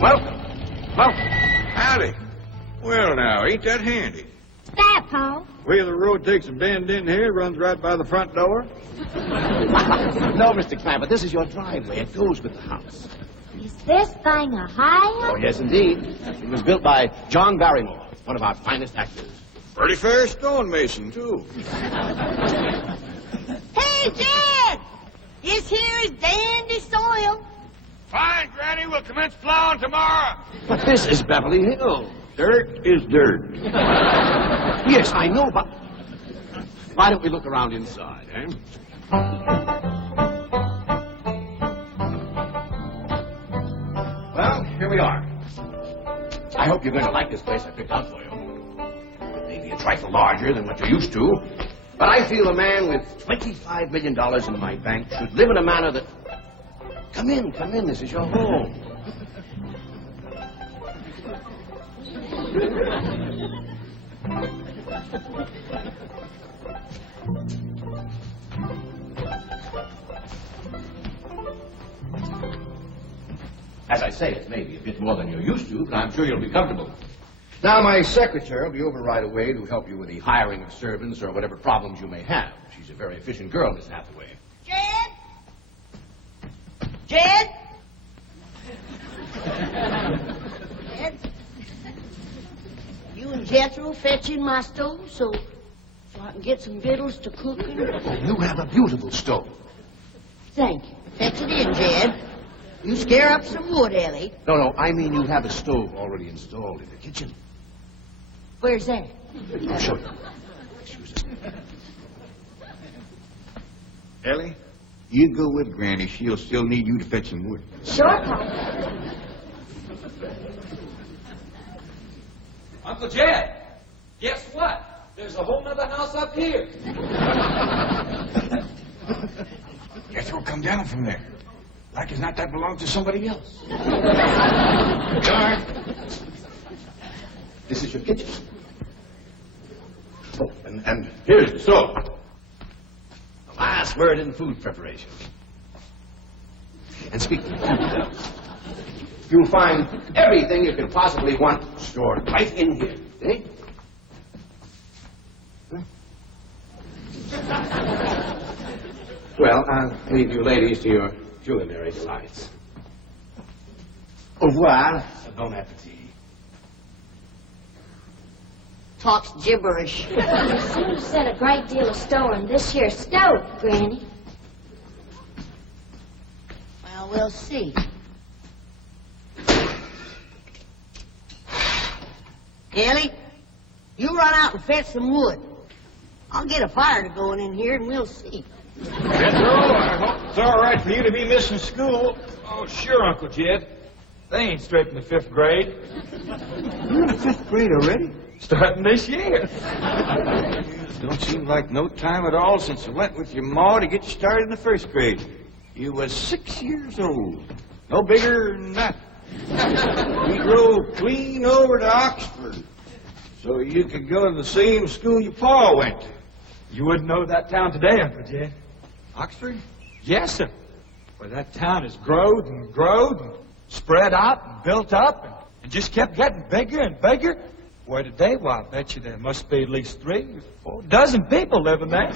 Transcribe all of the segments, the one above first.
Welcome. Howdy. Well, now, ain't that handy? That, Paul? Where the road takes a bend in here, runs right by the front door. No, Mr. Clampett, this is your driveway. It goes with the house. Is this thing a high? Oh, yes, indeed. It was built by John Barrymore, one of our finest actors. Pretty fair stonemason, too. Hey, Jed! This here is dandy soil. Fine, Granny. We'll commence plowing tomorrow. But this is Beverly Hills. Dirt is dirt. Yes, I know, but why don't we look around inside, eh? Well, here we are. I hope you're going to like this place I picked out for you. It may be a trifle larger than what you're used to, but I feel a man with $25 million in my bank should live in a manner that... Come in, this is your home. As I say, it may be a bit more than you're used to, but I'm sure you'll be comfortable. Now, my secretary will be over right away to help you with the hiring of servants or whatever problems you may have. She's a very efficient girl, Miss Hathaway. Jed? You and Jethro fetching my stove so I can get some victuals to cook in? Oh, you have a beautiful stove. Thank you. Fetch it in, Jed. You scare up some wood, Elly. No, I mean you have a stove already installed in the kitchen. Where's that? I'll show you. Excuse us. Elly, you go with Granny. She'll still need you to fetch some wood. Sure, Paul. Uncle Jed, guess what? There's a whole other house up here. Jethro, come down from there. Like as not, that belongs to somebody else. Darn. This is your kitchen. Oh, and here's the stove. The last word in food preparation. And speaking of food, you'll find everything you can possibly want stored right in here. Eh? Well, I'll leave you ladies to your culinary delights. Au revoir. Bon appetit. Talks gibberish. You seem to set a great deal of store in this here stove, Granny. Well, we'll see. Elly, you run out and fetch some wood. I'll get a fire going in here and we'll see. Jethro, I hope it's all right for you to be missing school. Oh, sure, Uncle Jed. They ain't straight from the 5th grade. You're in the 5th grade already? Starting this year. Don't seem like no time at all since I went with your ma to get you started in the 1st grade. You was 6 years old. No bigger than that. We drove clean over to Oxford so you could go to the same school your pa went to. You wouldn't know that town today, Uncle Jed. Oxford? Yes, sir. Where that town has growed and spread out and built up and just kept getting bigger and bigger. Where today, well, I bet you there must be at least 3 or 4 dozen people living there.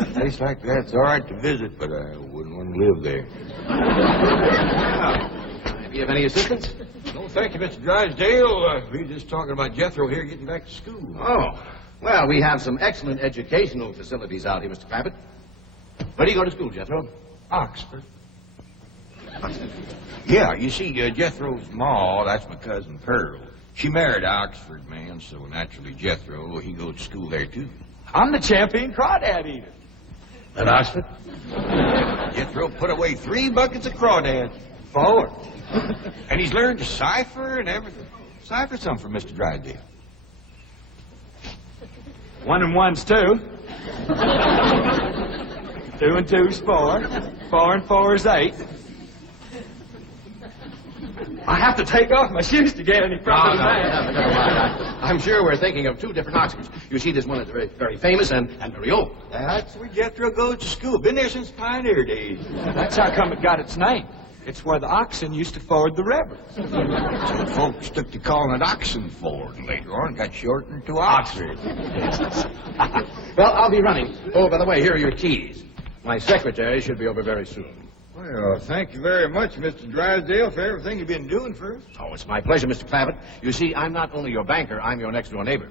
A place like that's all right to visit, but I wouldn't want to live there. Do you have any assistance? No, thank you, Mr. Drysdale. We were just talking about Jethro here getting back to school. Oh, well, we have some excellent educational facilities out here, Mr. Clampett. Where do you go to school, Jethro? Oxford. Yeah, you see, Jethro's ma, that's my cousin Pearl. She married an Oxford man, so naturally Jethro, he goes to school there, too. I'm the champion crawdad eater. At Oxford? Jethro put away 3 buckets of crawdads. 4. And he's learned to cipher and everything. Cipher some for Mr. Drysdale. 1 and 1's 2. 2 and 2's 4. 4 and 4 is 8. I have to take off my shoes to get any further than that. Never mind. I'm sure we're thinking of 2 different Oxfords. You see, this one is very, very famous and very old. That's where Jethro goes to school. Been there since pioneer days. That's how come it got its name. It's where the oxen used to ford the river. So folks took to calling it Oxen Ford, and later on got shortened to Oxford. Well, I'll be running. Oh, by the way, here are your keys. My secretary should be over very soon. Well, thank you very much, Mr. Drysdale, for everything you've been doing for us. Oh, it's my pleasure, Mr. Clampett. You see, I'm not only your banker, I'm your next-door neighbor.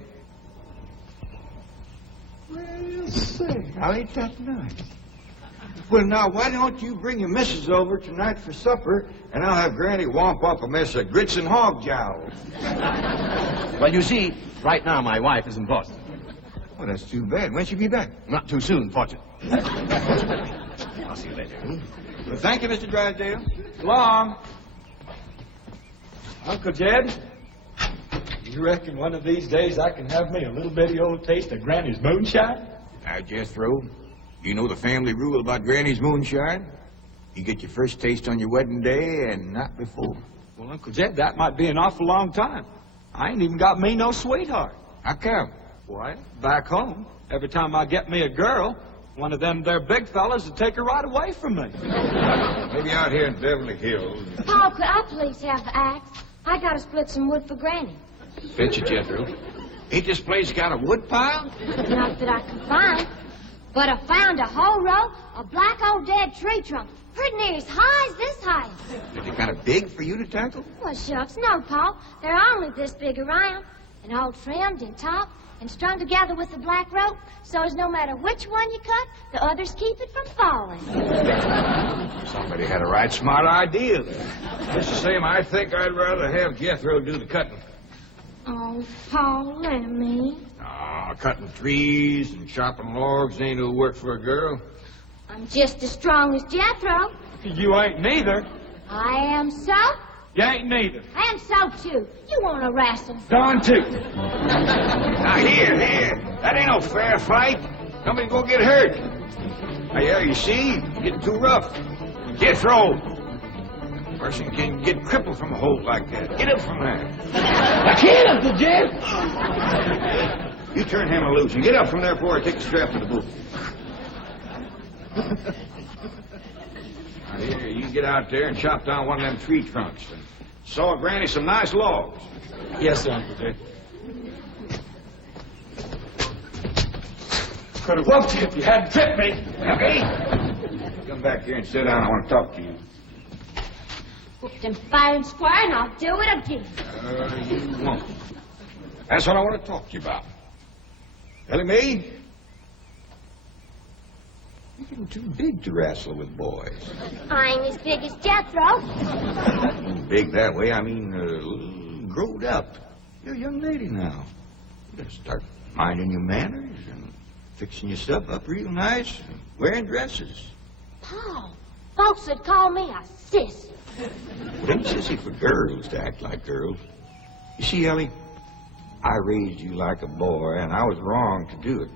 Well, say, now ain't that nice? Well, now, why don't you bring your missus over tonight for supper, and I'll have Granny womp up a mess of grits and hog jowls. Well, you see, right now my wife is in Boston. Well, that's too bad. When she'll be back? Not too soon, fortunately. I'll see you later. Well, thank you, Mr. Drysdale. So long. Uncle Jed, you reckon one of these days I can have me a little bitty old taste of Granny's moonshine? Now, Jethro, you know the family rule about Granny's moonshine? You get your first taste on your wedding day and not before. Well, Uncle Jed, that might be an awful long time. I ain't even got me no sweetheart. How come? Why, back home, every time I get me a girl, one of them there big fellas will take her right away from me. Maybe out here in Beverly Hills. Paul, could I please have the axe? I gotta split some wood for Granny. Fetch it, Jethro. Ain't this place got a wood pile? Not that I can find. But I found a whole row of black old dead tree trunks, pretty near as high as this height. Is it kind of big for you to tackle? Well, shucks, no, Paul. They're only this big around, and all trimmed and topped and strung together with the black rope, so as no matter which one you cut, the others keep it from falling. Somebody had a right smart idea. Just the same, I think I'd rather have Jethro do the cutting. Oh, Paul, let me. Cutting trees and chopping logs ain't no work for a girl. I'm just as strong as Jethro. You ain't neither. I am so. You ain't neither. I am so, too. You want to wrestle? Darn too. Now, here. That ain't no fair fight. Somebody's gonna get hurt. Now, yeah, you see? You're getting too rough. Jethro. A person can get crippled from a hold like that. Get up from there. I can't, Uncle Jed. You turn him loose and get up from there before I take the strap to the boot. Now, here, you get out there and chop down one of them tree trunks and saw Granny some nice logs. Yes, sir, Uncle Jed. Could have whooped you if you hadn't tripped me. Okay? Come back here and sit down. I want to talk to you. Whooped him fair and square, and I'll do it again. You won't. That's what I want to talk to you about. Elly, maid? You're getting too big to wrestle with boys. I ain't as big as Jethro. Big that way, I mean, growed up. You're a young lady now. You gotta start minding your manners and fixing yourself up real nice and wearing dresses. Paul, folks would call me a sissy. It ain't sissy for girls to act like girls. You see, Elly, I raised you like a boy, and I was wrong to do it.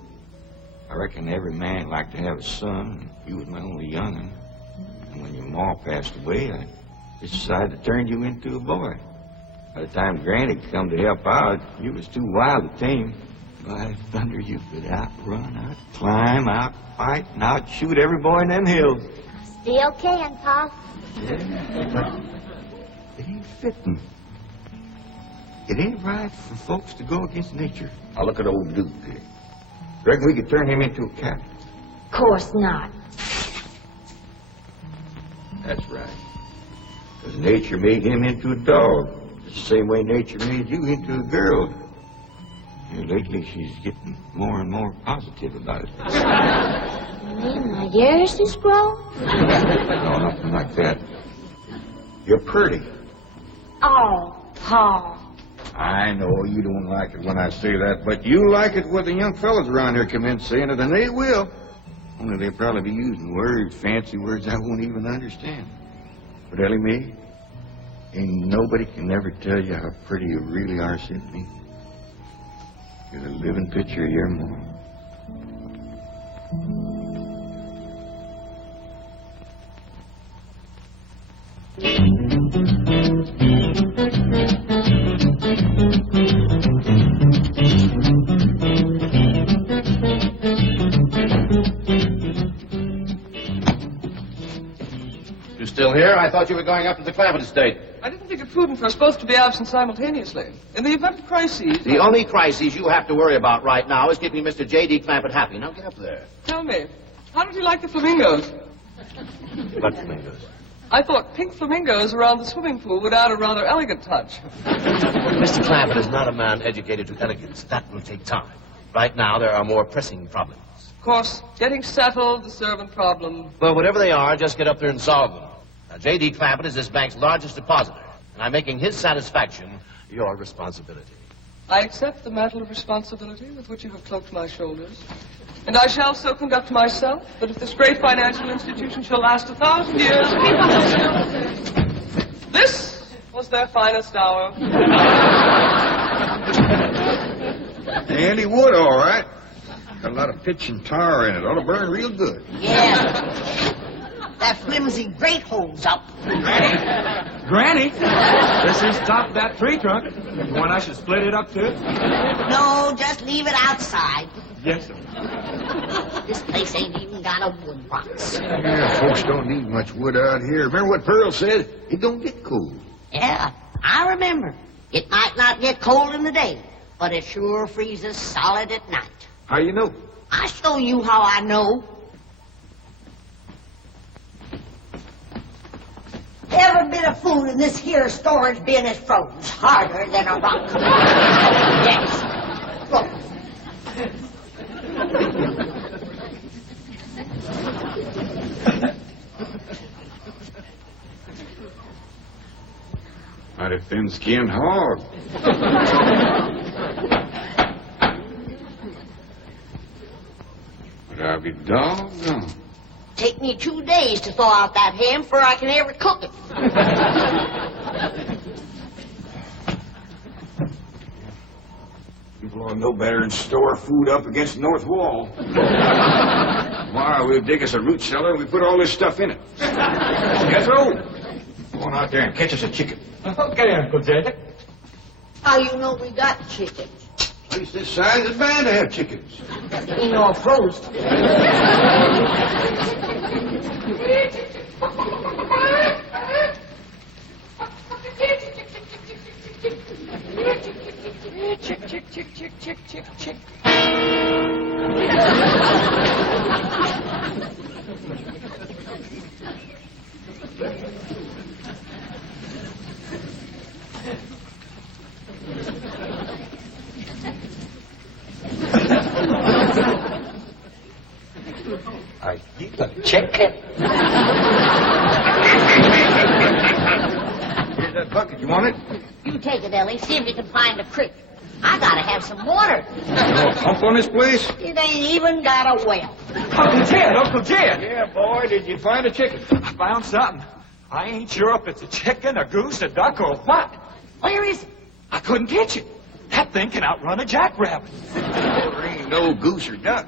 I reckon every man liked to have a son, and you was my only young'un. And when your ma passed away, I just decided to turn you into a boy. By the time Granny come to help out, you was too wild to tame. By thunder, you could outrun, out-climb, out-fight, and out-shoot every boy in them hills. Still can, Paul. Yeah, but it ain't fitting. It ain't right for folks to go against nature. Now look at old Duke there. Reckon we could turn him into a cat. Of course not. That's right. Because nature made him into a dog. The same way nature made you into a girl. And lately she's getting more and more positive about it. You mean my ears is grown? No, nothing like that. You're pretty. Oh, Paul. I know you don't like it when I say that, but you like it when the young fellas around here come in saying it, and they will. Only they'll probably be using words, fancy words I won't even understand. But Elly, me, ain't nobody can ever tell you how pretty you really are, Sydney. You're a living picture of your mom. You still here? here. I thought you were going up to the Clampetts estate. I didn't think it prudent for us both to be absent simultaneously. In the event of crises... The only crises you have to worry about right now is keeping Mr. J.D. Clampett happy. Now get up there. Tell me, how did you like the flamingos? What flamingos? I thought pink flamingos around the swimming pool would add a rather elegant touch. Mr. Clampett is not a man educated to elegance. That will take time. Right now, there are more pressing problems. Of course, getting settled, the servant problem. Well, whatever they are, just get up there and solve them. Now, J.D. Clampett is this bank's largest depositor, and I'm making his satisfaction your responsibility. I accept the mantle of responsibility with which you have cloaked my shoulders. And I shall so conduct myself that if this great financial institution shall last 1,000 years, people will still... This was their finest hour. And he would, all right. Got a lot of pitch and tar in it. Ought to burn real good. Yeah. That flimsy grate holds up. Granny, this is top of that tree trunk. You want I should split it up too? No, just leave it outside. Yes, sir. This place ain't even got a wood box. Yeah, folks don't need much wood out here. Remember what Pearl said? It don't get cold. Yeah, I remember. It might not get cold in the day, but it sure freezes solid at night. How you know? I show you how I know. Every bit of food in this here storage bin is froze harder than a rock. Yes, froze. Mighty thin-skinned hog. But I'll be doggone. Take me 2 days to thaw out that ham before I can ever cook it. People ought to know better than store food up against the north wall. Tomorrow we'll dig us a root cellar and we put all this stuff in it. Jethro, go on out there and catch us a chicken. Okay, Uncle Jay. How you know we got chicken? Place this size is bound to have chickens. You know, froze. Chick, chick, chick, chick, chick, chick, chick. I eat a chicken. Here's that bucket. You want it? You take it, Elly. See if you can find a creek. I gotta have some water. You know a pump on this place? It ain't even got a well. Uncle Jed, Uncle Jed. Yeah, boy, did you find a chicken? I found something. I ain't sure if it's a chicken, a goose, a duck, or what. Where is it? I couldn't catch it. That thing can outrun a jackrabbit. There ain't no goose or duck.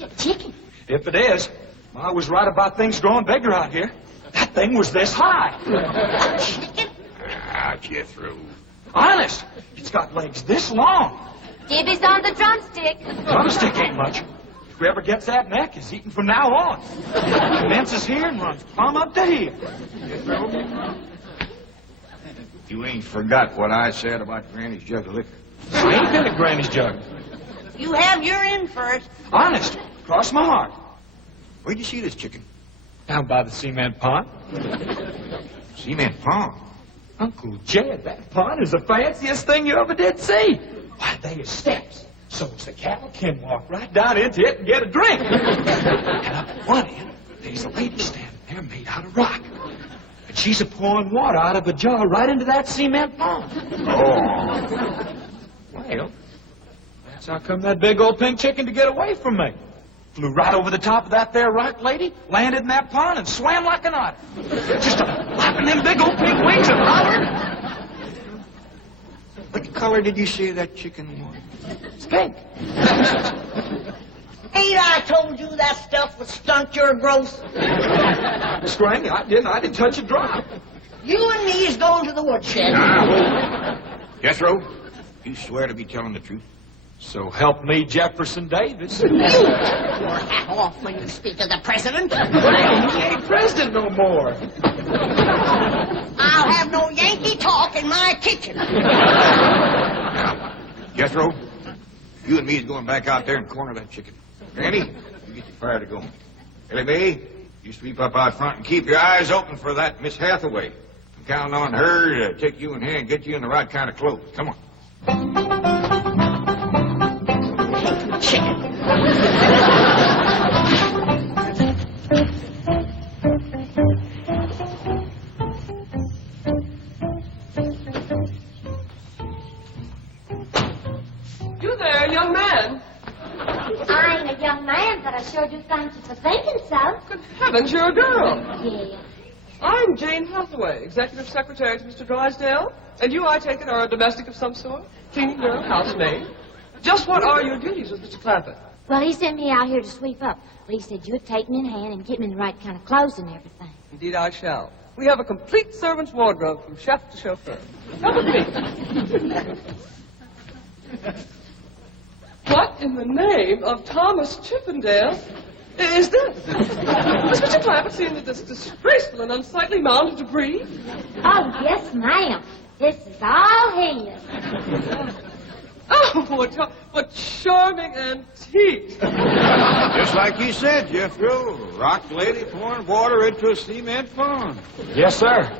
A chicken. If it is, I was right about things growing bigger out here. That thing was this high. A chicken? Ah, Jethro. Honest, it's got legs this long. Gibby's on the drumstick. Drumstick ain't much. Whoever gets that neck is eating from now on. Commences here and runs plumb up to here. You ain't forgot what I said about Granny's jug of liquor. I ain't been to Granny's jug. You have your in for it. Honest, cross my heart. Where'd you see this chicken? Down by the cement pond. Cement pond. Uncle Jed, that pond is the fanciest thing you ever did see. Why, they are steps. So's the cattle can walk right down into it and get a drink. And up at one end, there's a lady standing there made out of rock. And she's a pouring water out of a jar right into that cement pond. Oh. Well, that's how come that big old pink chicken to get away from me. Flew right over the top of that there rock lady, landed in that pond, and swam like an otter. Just flapping them big old pink wings and hollered. What color did you say that chicken was? It's pink. Ain't I told you that stuff would stunt your growth? Miss Granny, I didn't touch a drop. You and me is going to the woodshed. Jethro, you swear to be telling the truth? So help me, Jefferson Davis. You take your hat off when you speak to the president. He ain't president no more. I'll have no Yankee talk in my kitchen. Now, Jethro, you and me is going back out there and corner that chicken. Granny, you get your fire to going. Elly May, you sweep up out front and keep your eyes open for that Miss Hathaway. I'm counting on her to take you in hand and get you in the right kind of clothes. Come on. Chicken. You there, young man. I ain't a young man, but I sure do thank you for thinking so. Good heavens, you're a girl. Yeah. I'm Jane Hathaway, executive secretary to Mr. Drysdale. And you, I take it, are a domestic of some sort? Cleaning girl, housemaid. Just what are your duties with Mr. Clampett? Well, he sent me out here to sweep up. But he said you'd take me in hand and get me in the right kind of clothes and everything. Indeed, I shall. We have a complete servant's wardrobe from chef to chauffeur. Come with me. What in the name of Thomas Chippendale is this? Has Mr. Clampett seen this disgraceful and unsightly mound of debris? Oh, yes, ma'am. This is all his. Oh, what charming antiques. Just like you said, Jethro. Rock lady pouring water into a cement pond. Yes, sir.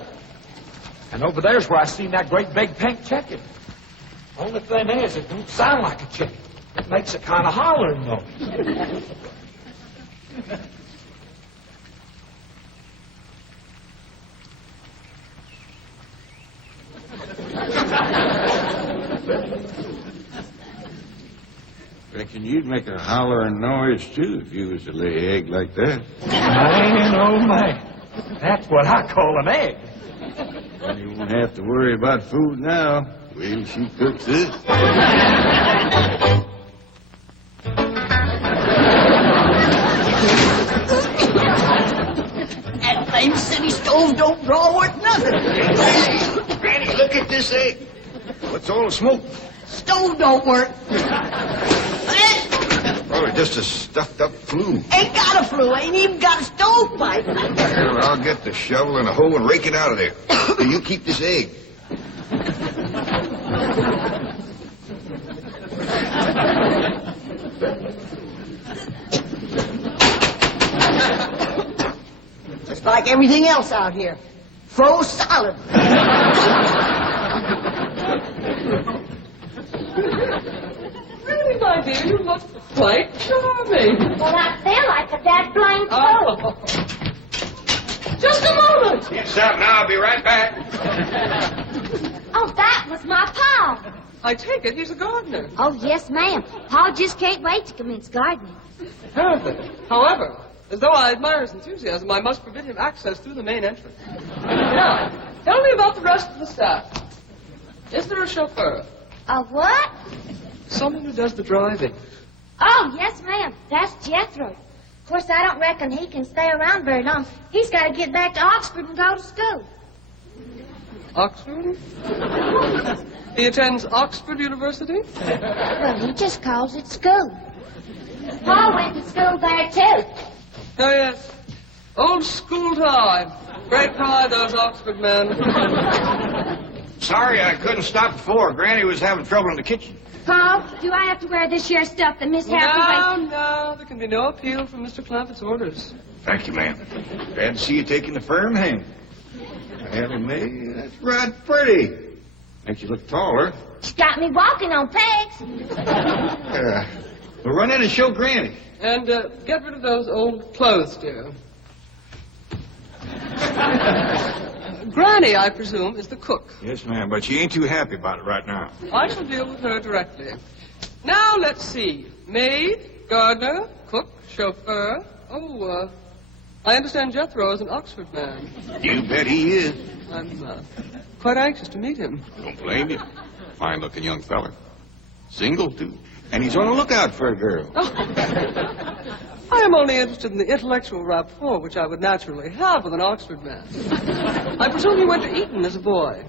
And over there's where I seen that great big pink chicken. Only thing is, it don't sound like a chicken. It makes a kind of hollering noise. Reckon you'd make a hollering noise, too, if you was to lay an egg like that. Man, oh, man. That's what I call an egg. Well, you won't have to worry about food now. Wait till she cooks this. That lame city stove don't draw worth nothing. Granny, look at this egg. What's all the smoke? Stove don't work. Oh, it's just a stuffed-up flue. Ain't got a flue. Ain't even got a stovepipe. Well, I'll get the shovel and a hoe and rake it out of there. You keep this egg. Just like everything else out here. Froze solid. Really, my dear, you look quite charming. Well, I feel like a dead blind Oh. fool. Just a moment. Yes, out now. I'll be right back. Oh, that was my pa. I take it he's a gardener. Oh, yes, ma'am. Pa just can't wait to commence gardening. Perfect. However, as though I admire his enthusiasm, I must forbid him access through the main entrance. Now, tell me about the rest of the staff. Is there a chauffeur? A what? Someone who does the driving. Oh, yes, ma'am. That's Jethro. Of course, I don't reckon he can stay around very long. He's got to get back to Oxford and go to school. Oxford? He attends Oxford University? Well, he just calls it school. Pa went to school there, too. Oh, yes. Old school time. Great pride, those Oxford men. Sorry I couldn't stop before. Granny was having trouble in the kitchen. Pa, do I have to wear this here stuff that Miss Hathaway... No, there can be no appeal from Mr. Clampett's orders. Thank you, ma'am. Glad to see you taking the firm hand. Elly May, that's right pretty. Makes you look taller. She got me walking on pegs. We'll run in and show Granny. And get rid of those old clothes, dear. Granny, I presume, is the cook. Yes, ma'am, but she ain't too happy about it right now. I shall deal with her directly. Now, let's see. Maid, gardener, cook, chauffeur. Oh, I understand Jethro is an Oxford man. You bet he is. I'm quite anxious to meet him. Don't blame you. Fine-looking young feller. Single, too. And he's on the lookout for a girl. Oh. I am only interested in the intellectual rapport which I would naturally have with an Oxford man. I presume he went to Eton as a boy.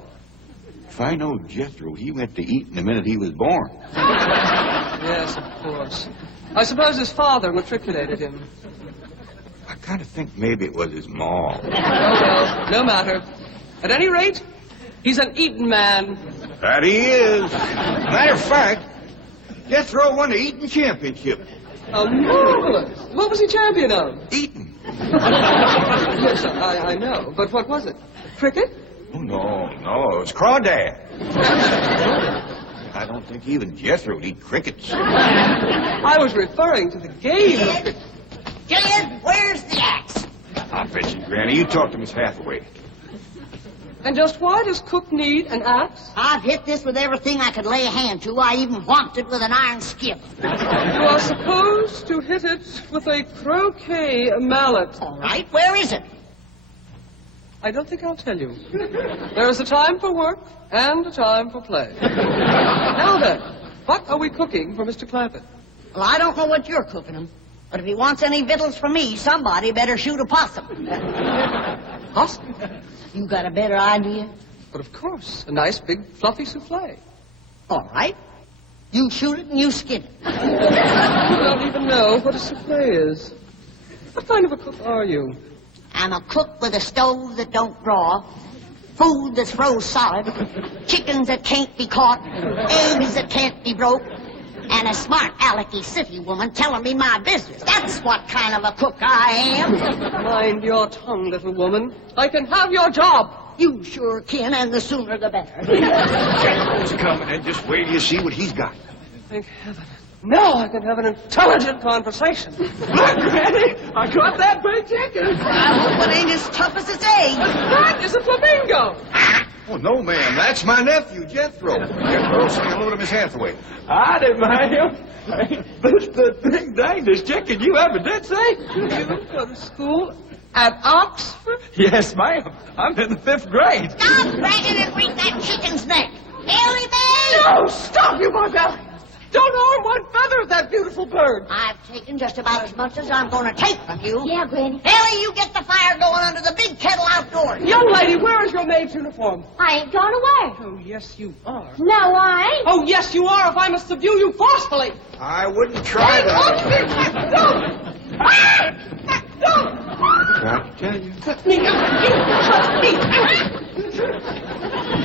If I know Jethro, he went to Eton the minute he was born. Yes, of course. I suppose his father matriculated him. I kind of think maybe it was his ma. Oh, well, no matter. At any rate, he's an eating man. That he is. Matter of fact, Jethro won the eating championship. Oh, marvelous. What was he champion of? Eating. Yes, I know. But what was it? Cricket? Oh, no, it was crawdad. I don't think even Jethro would eat crickets. I was referring to the game of Kid, cricket. Kid, where's the axe? I'll fetch it, Granny. You talk to Miss Hathaway. And just why does Cook need an axe? I've hit this with everything I could lay a hand to. I even whomped it with an iron skip. You are supposed to hit it with a croquet mallet. All right, where is it? I don't think I'll tell you. There is a time for work and a time for play. Now then, what are we cooking for Mr. Clampett? Well, I don't know what you're cooking him, but if he wants any victuals from me, somebody better shoot a possum. Possum? You got a better idea? But of course, a nice big fluffy souffle. All right. You shoot it and you skin it. You don't even know what a souffle is. What kind of a cook are you? I'm a cook with a stove that don't draw, food that's froze solid, chickens that can't be caught, eggs that can't be broke, and a smart alecky city woman telling me my business. That's what kind of a cook I am. Mind your tongue, little woman. I can have your job. You sure can, and the sooner the better. Jethro's coming, and just wait till you see what he's got. Thank heaven. Now I can have an intelligent conversation. Look, Granny, I caught that big chicken. I hope it ain't as tough as its egg. That is a flamingo. Oh, no, ma'am. That's my nephew, Jethro. Jethro, say hello to Miss Hathaway. I didn't mind him. That's the thing, dangest chicken you ever did see. You go to school at Oxford? Yes, ma'am. I'm in the 5th grade. Stop dragging and break that chicken's neck. Elly, babe! No, stop, you barbarian. Don't harm one feather of that beautiful bird. I've taken just about as much as I'm going to take from you. Yeah, Granny. Elly, you get the fire going under the big kettle outdoors. Young lady, where is your maid's uniform? I ain't gone away. Oh, yes, you are. No, I ain't. Oh, yes, you are, if I must subdue you forcefully. I wouldn't try that. Don't! Don't! Tried to tell you.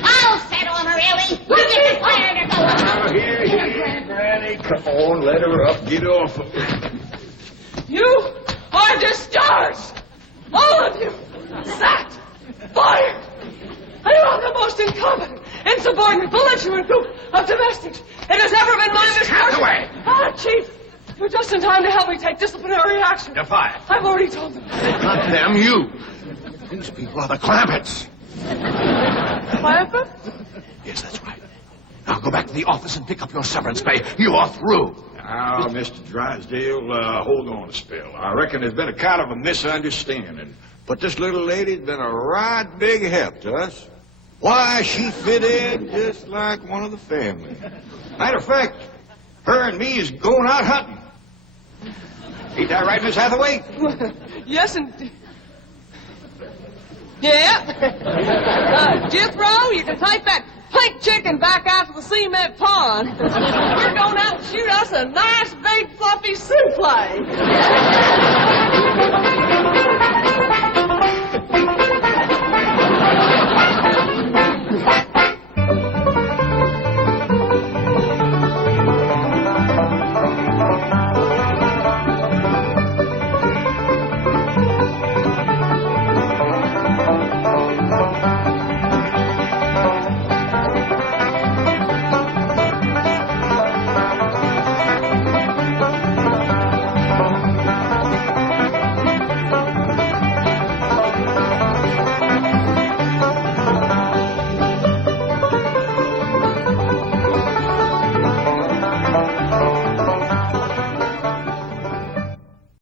I'll set on her, Elly. You get the fire to go. Now, here, Granny. Come on, let her up. Get off of her. You are discharged! All of you! Sacked! Fired! You are the most incompetent, insubordinate, belligerent group of domestics it has ever been my misfortune. Hathaway! Ah, Chief, you're just in time to help me take disciplinary action. You're fired. I've already told them. Not them, you. These people are the Clampetts. Clampett? Yes, that's right. Now go back to the office and pick up your severance pay. You are through. Now, Mr. Drysdale, hold on a spell. I reckon there's been a kind of a misunderstanding. But this little lady's been a right big help to us. Why, she fit in just like one of the family. Matter of fact, her and me is going out hunting. Ain't that right, Miss Hathaway? Yes, indeed. Yeah. Jethro, you can take that pink chicken back out to the cement pond. We're going out and shoot us a nice big fluffy souffle.